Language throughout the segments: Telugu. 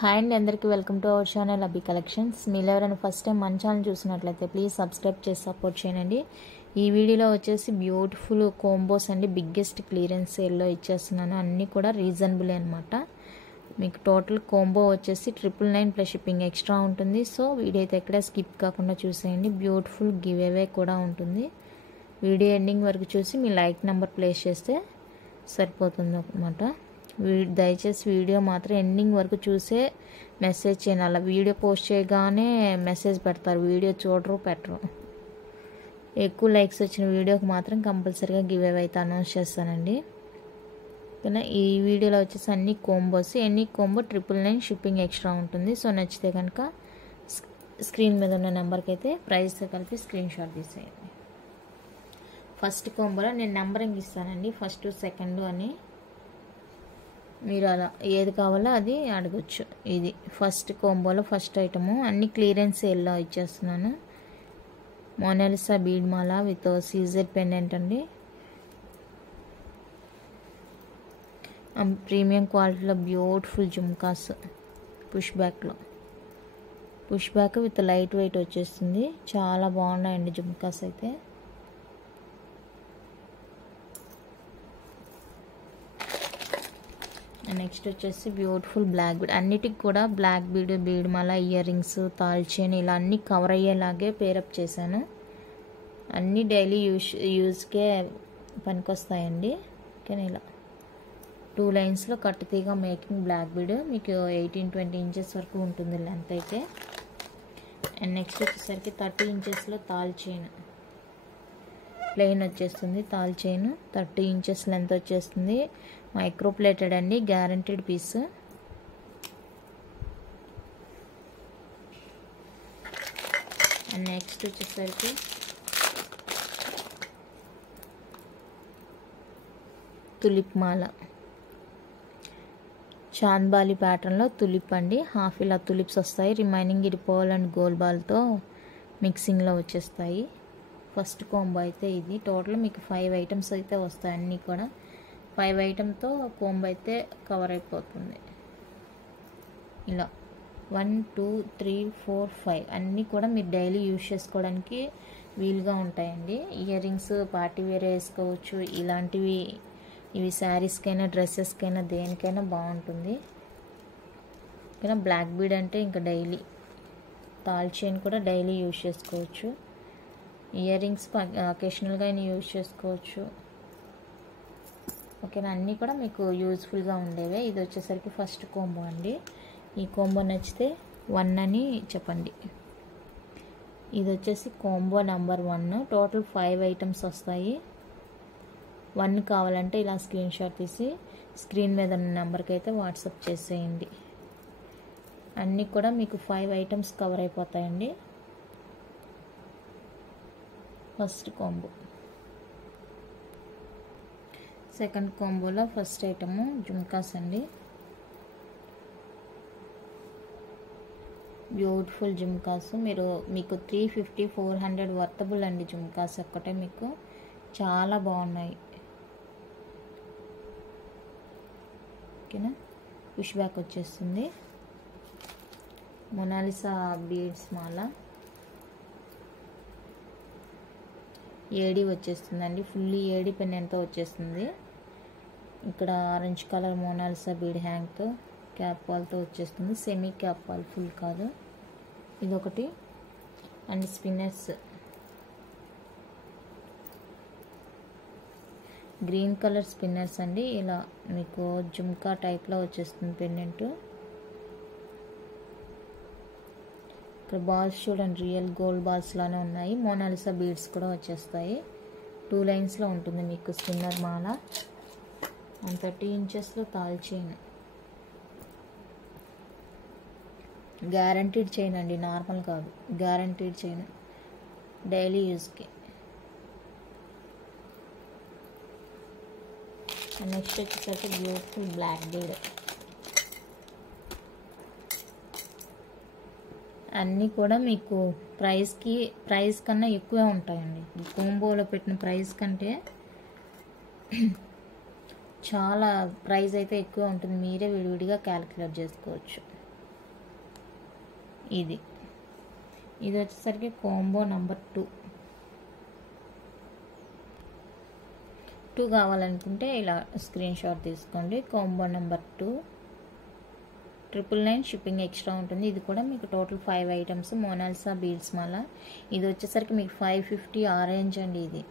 హాయ్ అండి, అందరికీ వెల్కమ్ టు అవర్ ఛానల్ అబ్బి కలెక్షన్స్. మీరు ఎవరైనా ఫస్ట్ టైం మన ఛానల్ చూసినట్లయితే ప్లీజ్ సబ్స్క్రైబ్ చేసి సపోర్ట్ చేయండి. ఈ వీడియోలో వచ్చేసి బ్యూటిఫుల్ కోంబోస్ అండి, బిగ్గెస్ట్ క్లియరెన్స్ సేల్లో ఇచ్చేస్తున్నాను. అన్నీ కూడా రీజనబుల్ అనమాట. మీకు టోటల్ కోంబో వచ్చేసి 999 ప్లస్ షిప్పింగ్ ఎక్స్ట్రా ఉంటుంది. సో వీడియో అయితే ఎక్కడ స్కిప్ కాకుండా చూసేయండి. బ్యూటిఫుల్ గివ్ అవే కూడా ఉంటుంది. వీడియో ఎండింగ్ వరకు చూసి మీ లైక్ నెంబర్ ప్లేస్ చేస్తే సరిపోతుంది అనమాట. దయచేసి వీడియో మాత్రం ఎండింగ్ వరకు చూసే మెసేజ్ చేయండి. అలా వీడియో పోస్ట్ చేయగానే మెసేజ్ పెడతారు, వీడియో చూడరు పెట్టరు. ఎక్కువ లైక్స్ వచ్చిన వీడియోకి మాత్రం కంపల్సరీగా గివ్ అవే అయితే అనౌన్స్ చేస్తానండి. ఓకేనా. ఈ వీడియోలో వచ్చేసి అన్ని కోంబోస్, ఎన్ని కోంబో 999 షిప్పింగ్ ఎక్స్ట్రా ఉంటుంది. సో నచ్చితే కనుక స్క్రీన్ మీద ఉన్న నెంబర్కి అయితే ప్రైస్తో కలిపి స్క్రీన్ షాట్ తీసేయండి. ఫస్ట్ కోంబోలో నేను నెంబరింగ్ ఇస్తానండి, ఫస్ట్ సెకండ్ అని. మీరు అలా ఏది కావాలో అది అడగచ్చు. ఇది ఫస్ట్ కోంబోలో ఫస్ట్ ఐటము, అన్ని క్లియరెన్స్ సేల్లో ఇచ్చేస్తున్నాను. మోనాలిసా బీడ్ మాల విత్ సీజర్ పెండెంట్ అండి. ప్రీమియం క్వాలిటీలో beautiful jhumkas, push back with light weight వచ్చేస్తుంది. చాలా బాగున్నాయండి జుమ్కాస్ అయితే. నెక్స్ట్ వచ్చేసి బ్యూటిఫుల్ బ్లాక్ బీడ్, అన్నిటికి కూడా బ్లాక్ బీడ్ మాల, ఇయర్ రింగ్స్, తాల్ చైన్ ఇలా అన్నీ కవర్ అయ్యేలాగే పేరప్ చేశాను. అన్నీ డైలీ యూజ్కే పనికొస్తాయండి. ఓకేనా. ఇలా 2 లైన్స్లో కట్టుతీగా మేకింగ్ బ్లాక్ బీడ్, మీకు 18-20 ఇంచెస్ వరకు ఉంటుంది లెంత్ అయితే. అండ్ నెక్స్ట్ వచ్చేసరికి 30 ఇంచెస్లో తాల్ చైన్ ప్లెయిన్ వచ్చేస్తుంది. తాల్ చైన్ 30 ఇంచెస్ లెంత్ వచ్చేస్తుంది. మైక్రో ప్లేటెడ్ అండి, గ్యారంటీడ్ పీస్. అండ్ నెక్స్ట్ వచ్చేసరికి తులిప్ మాల, చాంద్బాలి ప్యాటర్న్లో తులిప్ అండి. హాఫ్ ఇలా తులిప్స్ వస్తాయి, రిమైనింగ్ ఇది పర్ల్ అండ్ గోల్డ్ బాల్తో మిక్సింగ్లో వచ్చేస్తాయి. ఫస్ట్ కోంబో అయితే ఇది. టోటల్ మీకు 5 ఐటమ్స్ అయితే వస్తాయి. అన్నీ కూడా 5 ఐటమ్తో కోంబో అయితే కవర్ అయిపోతుంది. ఇలా 1 2 3 4 5 అన్నీ కూడా మీరు డైలీ యూజ్ చేసుకోవడానికి వీలుగా ఉంటాయండి. ఇయర్ రింగ్స్ పార్టీ వేర్ వేసుకోవచ్చు. ఇలాంటివి ఇవి శారీస్కైనా డ్రెస్సెస్కైనా దేనికైనా బాగుంటుంది. ఓకేనా. బ్లాక్ బీడ్ అంటే ఇంకా డైలీ, తాల్ చైన్ కూడా డైలీ యూజ్ చేసుకోవచ్చు. ఇయర్ రింగ్స్ అకేషనల్గా అయినా యూజ్ చేసుకోవచ్చు. ఓకేనా. అన్నీ కూడా మీకు యూజ్ఫుల్గా ఉండేవే. ఇది వచ్చేసరికి ఫస్ట్ కోంబో అండి. ఈ కోంబో నచ్చితే 1 అని చెప్పండి. ఇది వచ్చేసి కోంబో నెంబర్ 1. టోటల్ 5 ఐటమ్స్ వస్తాయి. 1 కావాలంటే ఇలా స్క్రీన్ షాట్ తీసి స్క్రీన్ మీద ఉన్న నెంబర్కి అయితే వాట్సాప్ చేసేయండి. అన్నీ కూడా మీకు 5 ఐటమ్స్ కవర్ అయిపోతాయండి. First combo. సెకండ్ కాంబోలో ఫస్ట్ ఐటము జుమ్కాస్ అండి. బ్యూటిఫుల్ జుమ్కాస్. మీకు 350-400 వర్తబుల్ అండి జుమ్కాస్ ఒక్కటే. మీకు చాలా బాగున్నాయి. ఓకేనా. పుష్ బ్యాక్ వచ్చేస్తుంది. మొనాలిసా బీడ్స్ మాల, ఏడి వచ్చేస్తుందండి. ఫుల్లీ ఏడి పెండెంట్తో వచ్చేస్తుంది. ఇక్కడ ఆరెంజ్ కలర్ మోనాలిసా బీడ్ హ్యాంగ్తో క్యాప్ వాల్తో వచ్చేస్తుంది. సెమీ క్యాప్ వాల్, ఫుల్ కాదు. ఇదొకటి. And spinners green colour spinners అండి. ఇలా మీకు జుమ్కా టైప్లో వచ్చేస్తుంది పెండెంట్. ఇక్కడ బాల్స్ చూడండి, రియల్ గోల్డ్ బాల్స్ లానే ఉన్నాయి. మోనాలిసా బీడ్స్ కూడా వచ్చేస్తాయి. 2 లైన్స్లో ఉంటుంది మీకు స్పిన్నర్ మాల. 30 ఇంచెస్లో తాల్ చైన్, గ్యారంటీడ్ చైన్ అండి, నార్మల్ కాదు, గ్యారంటీడ్ చైన్ డైలీ యూజ్కి. నెక్స్ట్ వచ్చేసరికి బ్యూటిఫుల్ బ్లాక్ బీడ్. అన్నీ కూడా మీకు ప్రైస్ కన్నా ఎక్కువే ఉంటాయండి. ఈ కోంబోలో పెట్టిన ప్రైస్ కంటే చాలా ప్రైస్ అయితే ఎక్కువ ఉంటుంది. మీరే విడివిడిగా క్యాలిక్యులేట్ చేసుకోవచ్చు. ఇది వచ్చేసరికి కాంబో నెంబర్ 2 కావాలనుకుంటే ఇలా స్క్రీన్ షాట్ తీసుకోండి. కాంబో నెంబర్ 2 999 షిప్పింగ్ ఎక్స్ట్రా ఉంటుంది. ఇది కూడా మీకు టోటల్ 5 ఐటమ్స్ మోనాలిసా బీడ్స్ మాల. ఇది వచ్చేసరికి మీకు 550 ఆరెంజ్ అండి. ఇది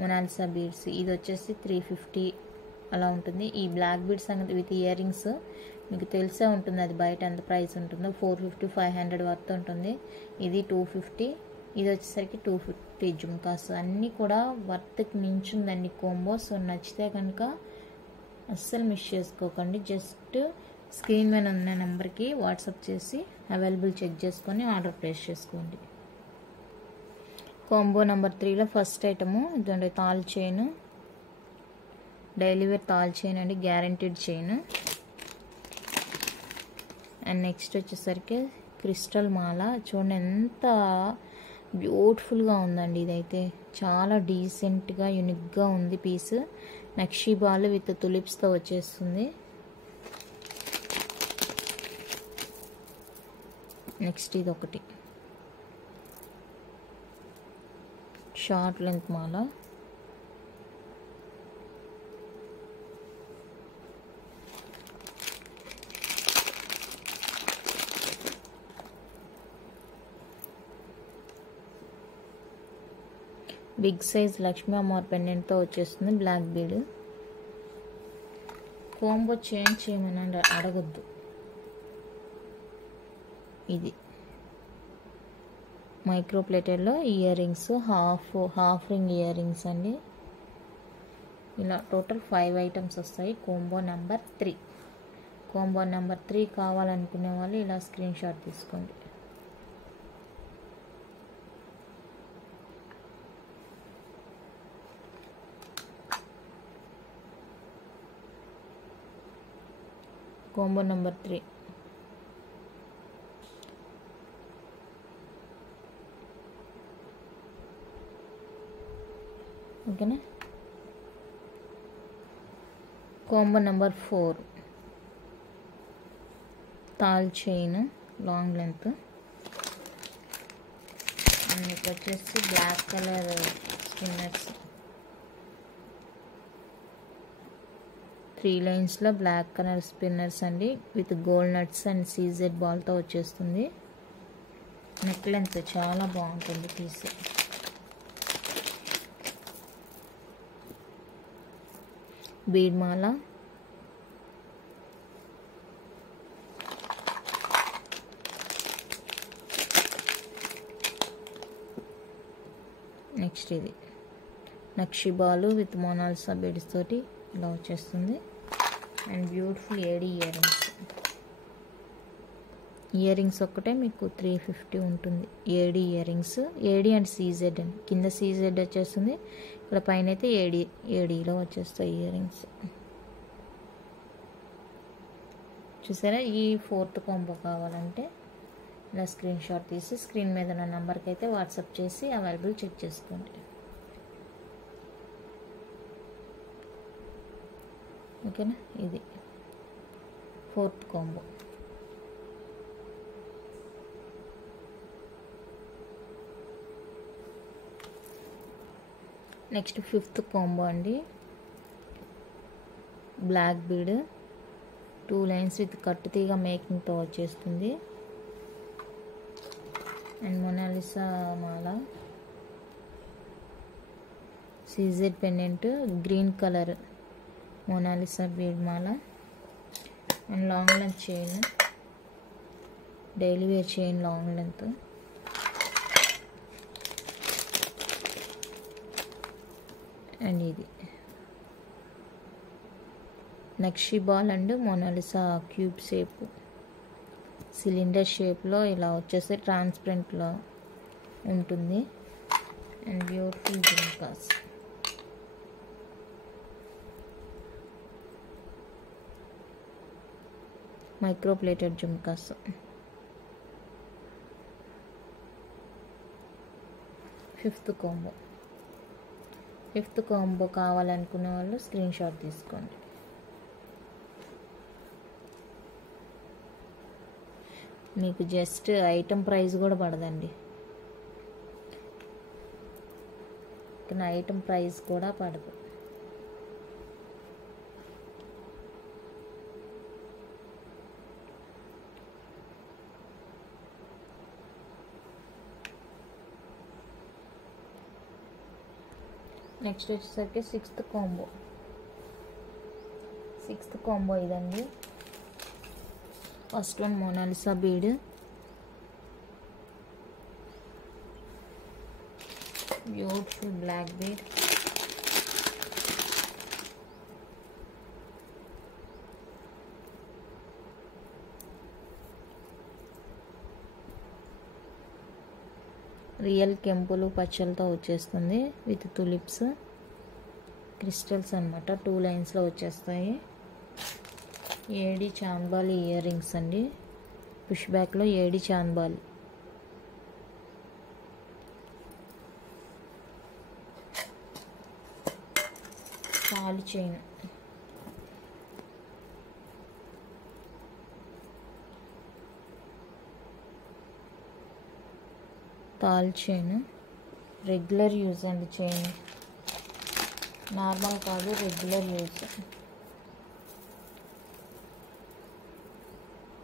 మోనాలిసా బీడ్స్. ఇది వచ్చేసి 350 అలా ఉంటుంది. ఈ బ్లాక్ బీడ్స్ అనేది విత్ ఇయర్ రింగ్స్ మీకు తెలిసే ఉంటుంది, అది బయట ఎంత ప్రైస్ ఉంటుందో. 450 500 వర్త్ ఉంటుంది. ఇది 250. ఇది వచ్చేసరికి 250 జుమ్కాస్. అన్నీ కూడా వర్త్కి మించుందండి కాంబో. సో నచ్చితే కనుక అస్సలు మిస్ చేసుకోకండి. జస్ట్ స్క్రీన్ మీద ఉన్న నెంబర్కి వాట్సాప్ చేసి అవైలబుల్ చెక్ చేసుకొని ఆర్డర్ ప్లేస్ చేసుకోండి. కాంబో నెంబర్ 3లో ఫస్ట్ ఐటము ఇదండి, తాల్ చైన్. డైలీ వేర్ తాల్ చైన్ అండి, గ్యారంటీడ్ చైన్. అండ్ నెక్స్ట్ వచ్చేసరికి క్రిస్టల్ మాల. చూడండి ఎంత బ్యూటిఫుల్గా ఉందండి. ఇదైతే చాలా డీసెంట్గా యూనిక్గా ఉంది పీస్. నక్షీ బాల్ విత్ తులిప్స్తో వచ్చేస్తుంది. నెక్స్ట్ ఇది ఒకటి షార్ట్ లెంత్ మాల. బిగ్ సైజ్ లక్ష్మీ అమ్మవారి పెండెంట్తో వచ్చేస్తుంది. Black bead. కాంబో చేంజ్ చేయమని అడగొద్దు. ఇది మైక్రో ప్లేటెడ్లో ear rings, half ring ear rings అండి. ఇలా టోటల్ 5 ఐటమ్స్ వస్తాయి. Combo number 3. కాంబో నెంబర్ 3 కావాలనుకునే వాళ్ళు ఇలా స్క్రీన్ షాట్ తీసుకోండి. కాంబో నెంబర్ 3 ఓకేనా. కాంబో నెంబర్ 4 తాల్ చైన్ లాంగ్ లెంత్. మీకు వచ్చేసి బ్లాక్ కలర్ స్పిన్నర్స్, 3 లైన్స్లో బ్లాక్ కలర్ స్పిన్నర్స్ అండి with gold nuts and CZ బాల్తో వచ్చేస్తుంది. నెక్ లెంత్ చాలా బాగుంటుంది పీస్. బీడ్ మాల. నెక్స్ట్ ఇది నక్షి బాలు విత్ మోనాలిసా బీడ్స్ తోటి ఇలా వచ్చేస్తుంది. And beautiful AD ear rings. Ear rings ఒక్కటే మీకు 350 ఉంటుంది. AD ear rings, AD and CZ అండి. కింద సీజెడ్ వచ్చేస్తుంది, ఇక్కడ పైన అయితే ఏడీలో వచ్చేస్తాయి ఇయర్ రింగ్స్. చూసారా. ఈ 4th కాంబో కావాలంటే ఇలా స్క్రీన్ షాట్ తీసి స్క్రీన్ మీద ఉన్న నెంబర్కి అయితే వాట్సాప్ చేసి అవైలబుల్ చెక్ చేసుకోండి. ఓకేనా. ఇది 4th combo. Next 5th combo అండి. బ్లాక్ బీడ్ 2 లైన్స్ విత్ కట్టు తీగ మేకింగ్తో వచ్చేస్తుంది. అండ్ మోనాలిసా మాల, CZ pendant, green colour Mona Lisa bead మాల. And long length chain, daily wear chain long length. And ఇది నక్షి ball and Mona Lisa cube shape, cylinder షేప్లో ఇలా వచ్చేసి ట్రాన్స్పరెంట్లో ఉంటుంది. And beautiful jhumkas. Micro plated jhumkas. Fifth combo కావాలనుకునే వాళ్ళు స్క్రీన్ షాట్ తీసుకోండి. మీకు జస్ట్ ఐటమ్ ప్రైస్ కూడా పడదండి, ఇక్కడ ఐటమ్ ప్రైస్ కూడా పడదు. నెక్స్ట్ వచ్చేసరికి సిక్స్త్ కాంబో ఇదండి. First one Mona Lisa bead, beautiful black bead, real కెంపులు పచ్చలతో వచ్చేస్తుంది విత్ తులిప్స్ క్రిస్టల్స్ అనమాట. 2 లైన్స్లో వచ్చేస్తాయి. ఏడి చాంబాలి ఇయర్ రింగ్స్ అండి, పుష్ బ్యాక్లో ఏడి చాంబాలి. తాళి చైన్, రెగ్యులర్ యూజ్ అండి. చైన్ నార్మల్ కాదు, రెగ్యులర్ యూజ్.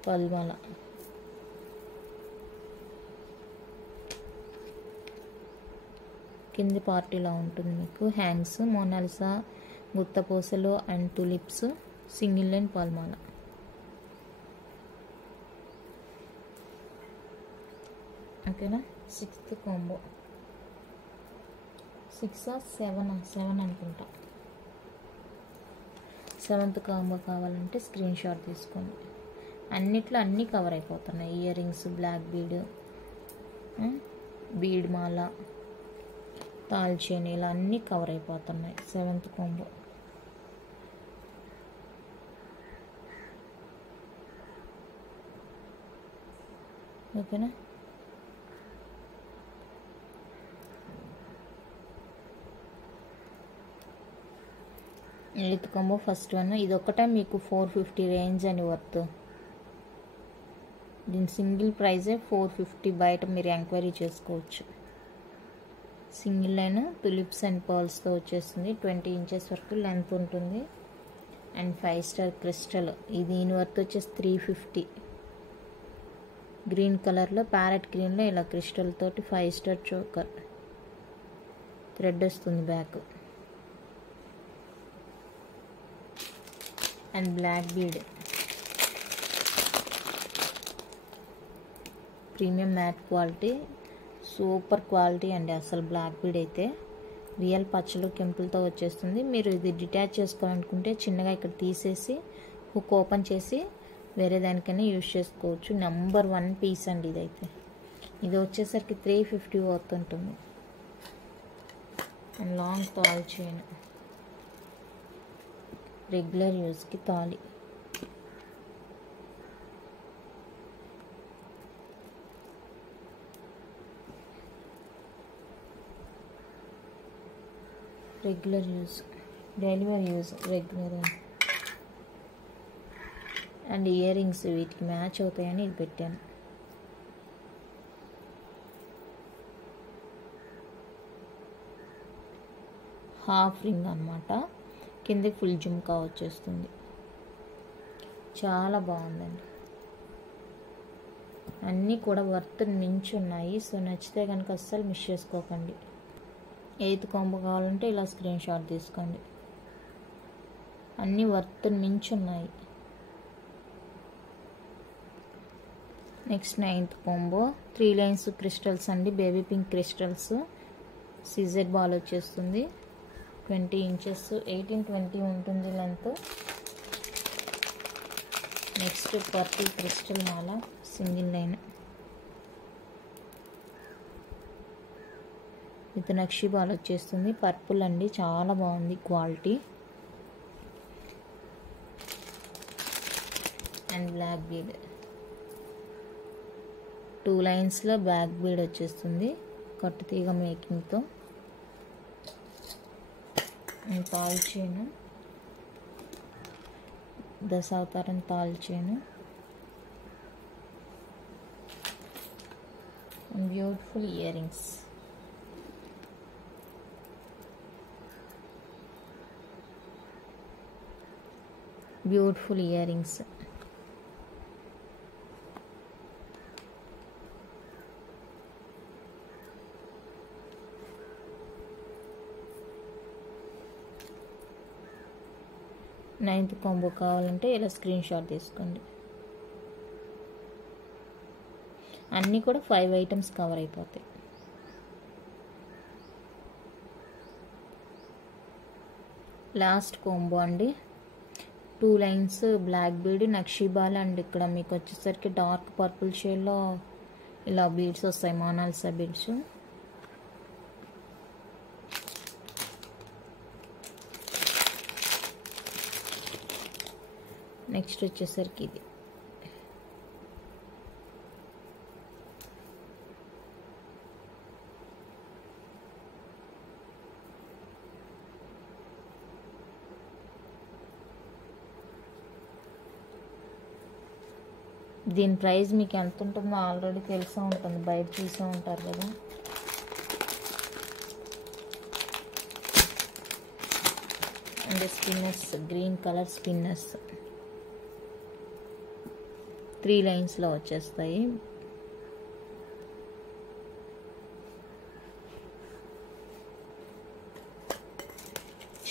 పల్మాల, కింది పార్ట్ ఇలా ఉంటుంది మీకు. హ్యాంగ్స్ మోనాలిసా గుత్తపూసలు అండ్ టులిప్స్, సింగిల్ లైన్ పల్మాల. ఓకేనా. సిక్స్త్ కాంబో, 6 or 7 అనుకుంటా. 7th కాంబో కావాలంటే స్క్రీన్ షాట్ తీసుకోండి. అన్నిట్లో అన్నీ కవర్ అయిపోతున్నాయి. Ear rings, black bead, bead మాల, తాల్ చైన్, ఇలా అన్నీ కవర్ అయిపోతున్నాయి 7th కాంబో. ఓకేనా. Eighth combo first one. ఇది ఒక్కటే మీకు 450 రేంజ్ అని వర్త్. దీని సింగిల్ ప్రైజే 450. బయట మీరు ఎంక్వైరీ చేసుకోవచ్చు. సింగిల్ లైన్ తులిప్స్ అండ్ పర్ల్స్తో వచ్చేస్తుంది. 20 inches వరకు లెంత్ ఉంటుంది. And 5 star crystal. ఇది దీని వర్త్ వచ్చేసి 350. గ్రీన్ కలర్లో, ప్యారెట్ గ్రీన్లో ఇలా క్రిస్టల్ తోటి 5 star చోకర్. థ్రెడ్ వస్తుంది back. And black bead, premium matte quality, super quality అండి. అసలు బ్లాక్ బీడ్ అయితే రియల్ పచ్చలు కెంపులతో వచ్చేస్తుంది. మీరు ఇది డిటాచ్ చేసుకోవాలనుకుంటే చిన్నగా ఇక్కడ తీసేసి హుక్ ఓపెన్ చేసి వేరే దానికైనా యూజ్ చేసుకోవచ్చు. నెంబర్ 1 పీస్ అండి ఇదైతే. ఇది వచ్చేసరికి 350 వర్త్ ఉంటుంది. And long Tal chain, regular యూజ్కి తాళి. Regular use, delivery use, regular. And ear rings వీటికి మ్యాచ్ అవుతాయని ఇది పెట్టాను. హాఫ్ రింగ్ అన్నమాట. కింద ఫుల్ జుమ్కా వచ్చేస్తుంది. చాలా బాగుందండి. అన్నీ కూడా వర్త్ మించి ఉన్నాయి. సో నచ్చితే కనుక అస్సలు మిస్ చేసుకోకండి. 8th కాంబో కావాలంటే ఇలా స్క్రీన్ షాట్ తీసుకోండి. అన్నీ వర్త్ మించి ఉన్నాయి. Next 9th combo 3 lines crystals అండి. Baby pink crystals. CZ ball వచ్చేస్తుంది. 20 inches, 18-20 ఉంటుంది లెంత్. నెక్స్ట్ పర్పుల్ క్రిస్టల్ మాల, సింగిల్ లైన్ విత్ నక్షి బాల్ వచ్చేస్తుంది. పర్పుల్ అండి, చాలా బాగుంది క్వాలిటీ. అండ్ బ్లాక్ బీడ్, 2 లైన్స్లో బ్లాక్ బీడ్ వచ్చేస్తుంది కట్టు తీగ మేకింగ్తో. అండ్ తాల్ చైన్, దశావతారం తాల్ chain. And beautiful ear rings. Beautiful ear rings. Ninth combo కావాలంటే ఇలా స్క్రీన్ షాట్ తీసుకోండి. అన్నీ కూడా 5 ఐటమ్స్ కవర్ అయిపోతాయి. లాస్ట్ కాంబో అండి. 2 లైన్స్ బ్లాక్ బీడ్ నక్షీబాల్ అండ్ ఇక్కడ మీకు వచ్చేసరికి డార్క్ పర్పుల్ షేడ్లో ఇలా బీడ్స్ వస్తాయి, మోనాలిసా బీడ్స్. నెక్స్ట్ వచ్చేసరికి ఇది దీని ప్రైస్ మీకు ఎంత ఉంటుందో ఆల్రెడీ తెలిసే ఉంటుంది, బయట చూసే ఉంటారు కదా. And spinners, green colour spinners 3 లైన్స్లో వచ్చేస్తాయి.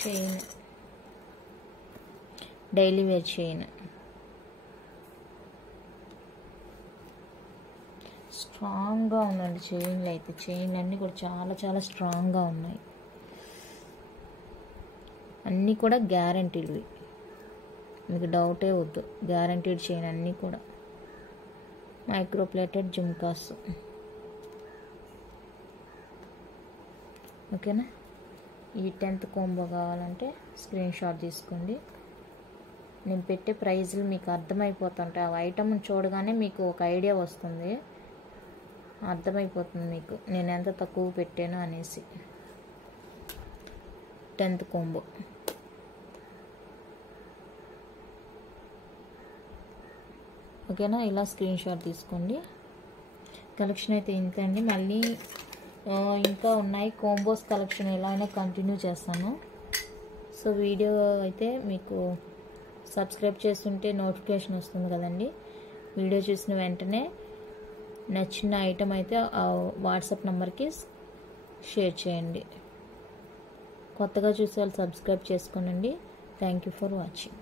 Chain, daily wear chain. స్ట్రాంగ్గా ఉందండి చైన్లు అయితే. చైన్లు అన్నీ కూడా చాలా చాలా స్ట్రాంగ్గా ఉన్నాయి. అన్నీ కూడా గ్యారంటీడ్వి, మీకు డౌటే వద్దు. గ్యారంటీడ్ చైన్ అన్నీ కూడా. మైక్రోప్లేటెడ్ జుమ్కాస్. ఓకేనా. ఈ 10th కాంబో కావాలంటే స్క్రీన్ షాట్ తీసుకోండి. నేను పెట్టే ప్రైజులు మీకు అర్థమైపోతుంటాయి. ఆ ఐటమ్ చూడగానే మీకు ఒక ఐడియా వస్తుంది, అర్థమైపోతుంది మీకు నేను ఎంత తక్కువ పెట్టాను అనేసి. 10th combo. ఓకేనా. ఇలా స్క్రీన్ షాట్ తీసుకోండి. కలెక్షన్ అయితే ఇంత అండి. మళ్ళీ ఇంకా ఉన్నాయి కాంబోస్ కలెక్షన్, ఎలా అయినా కంటిన్యూ చేస్తాను. సో వీడియో అయితే మీకు సబ్స్క్రైబ్ చేస్తుంటే నోటిఫికేషన్ వస్తుంది కదండి. వీడియో చూసిన వెంటనే నచ్చిన ఐటమ్ అయితే వాట్సాప్ నెంబర్కి షేర్ చేయండి. కొత్తగా చూసే వాళ్ళు సబ్స్క్రైబ్ చేసుకోండి. Thank you for watching.